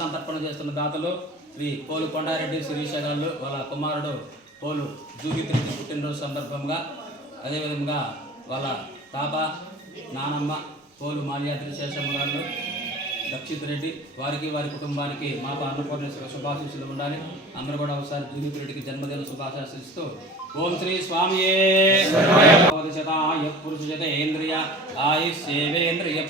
సంతర్పణ చేస్తున్న దాతలు శ్రీ పోలు కొండారెడ్డి శిరీష గారు, వాళ్ళ కుమారుడు పోలు జూగిత్ రెడ్డి పుట్టినరోజు సందర్భంగా, అదేవిధంగా వాళ్ళ తాత నానమ్మ పోలు మాల్యాద్రి శేషమ్మ గారు, దక్షిత్ రెడ్డి, వారికి వారి కుటుంబానికి మాత అన్నపూర్ణేశ్వర శుభాశీస్సులు ఉండాలి. అందరూ కూడా ఒకసారి జూగిత్ రెడ్డికి జన్మదిన శుభాశీస్సులు. ఓం శ్రీ స్వామియే శతాయ పురుషేంద్రియ ఆయుష్యేవేంద్రియ